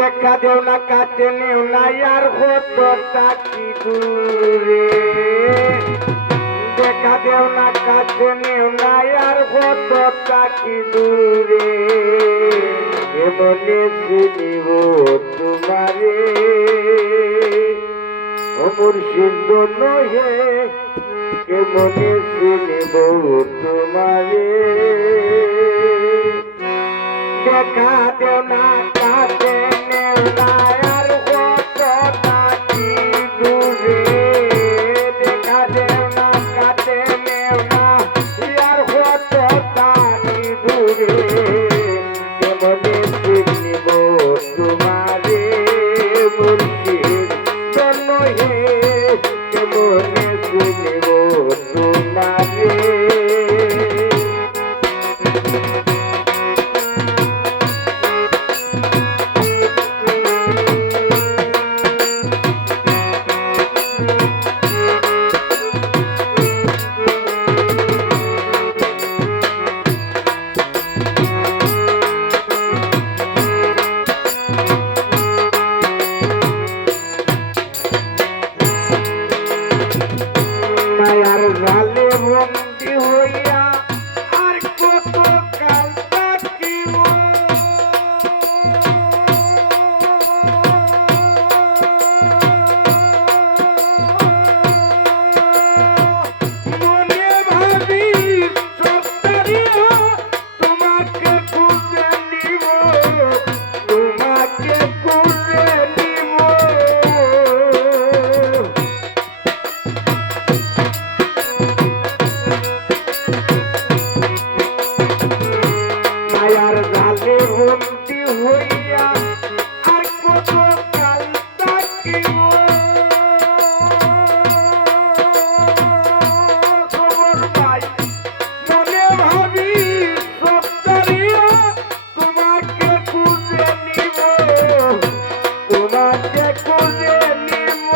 দেখা দেও না কাছে নেও না আর কতটা কি দূরে দেখা দেও না কাছে নেও না আর কতটা কি দূরে এমনে চিনিব তোমারে অমর সুন্দর নহে কেমনে চিনিব তোমারে দেখা দেও না কাছে নেও না আর কতটা কি দূরে দেখা দেও না কাছে নেও না আর কতটা কি দূরে কেমনে চিনিব তোমারে মুর্শিদ নহে কেমনে চিনিব তোমারে মায়ার জালে বন্দী হইয়া আর কত কাল থাকিব মনে ভাবি সত্তরিয়া তোমাকে খুঁজে নিব তোমাকে খুঁজে নিব মায়ার জালে বন্দী হইয়া আর কত কাল থাকিব খবর পাই মনে ভাবি সত্তরিয়া তোমাকে খুঁজে নিব তোমাকে খুঁজে নিব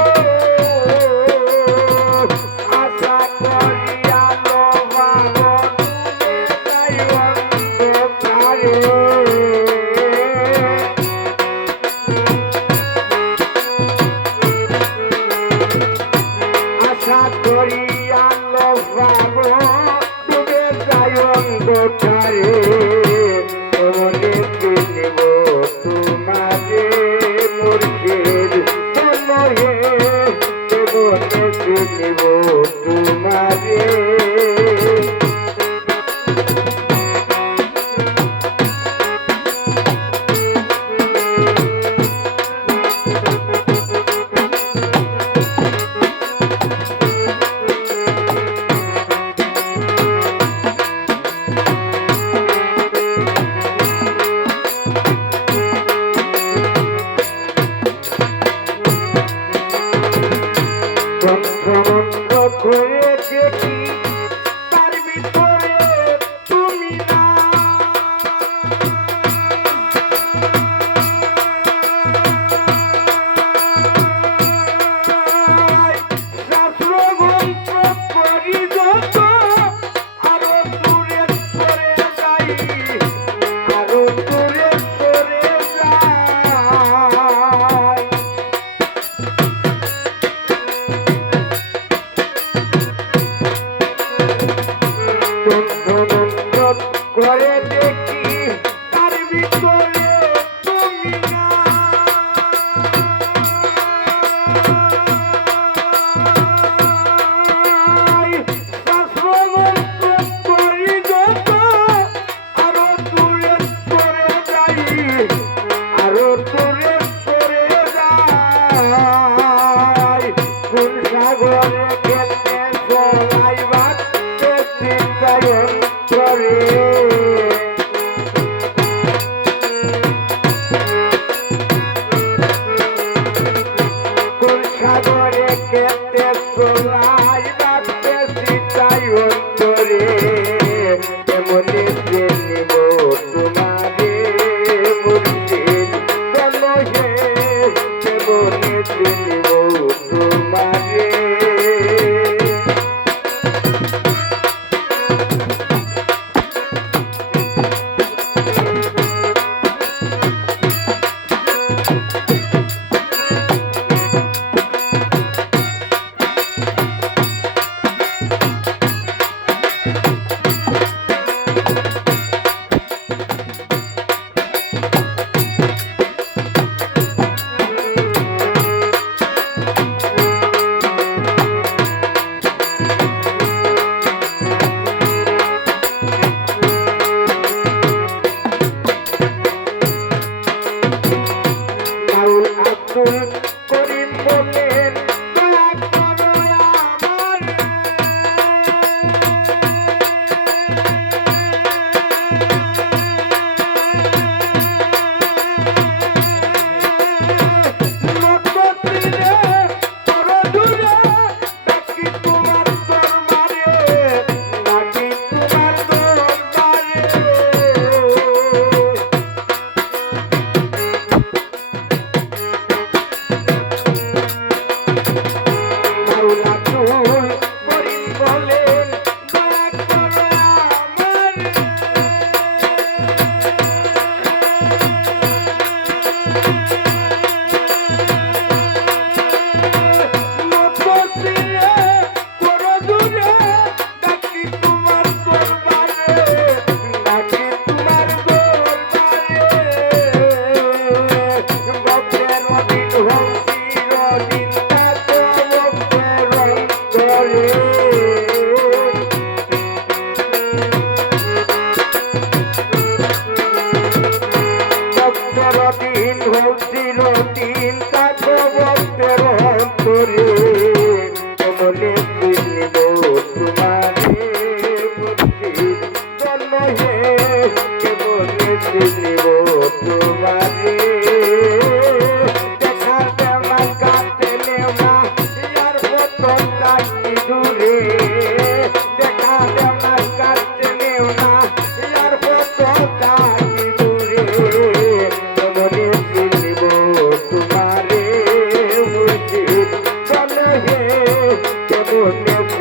আশা করিয়া লোভাগন যাই অন্ধকারে আশা করিয়া লোভাগন ডুবে যাই অন্ধকারে কেমনে চিনিব তোমারে মুর্শিদ নহে কেমনে চিনিব তোমারে বন্ধ করে দেখি তার ভিতরে তুমি না শাস্ত্রগ্রন্থ পড়ি যত আরো দূরে সরে যাই আরো দূরে সরে যাই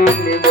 দিনে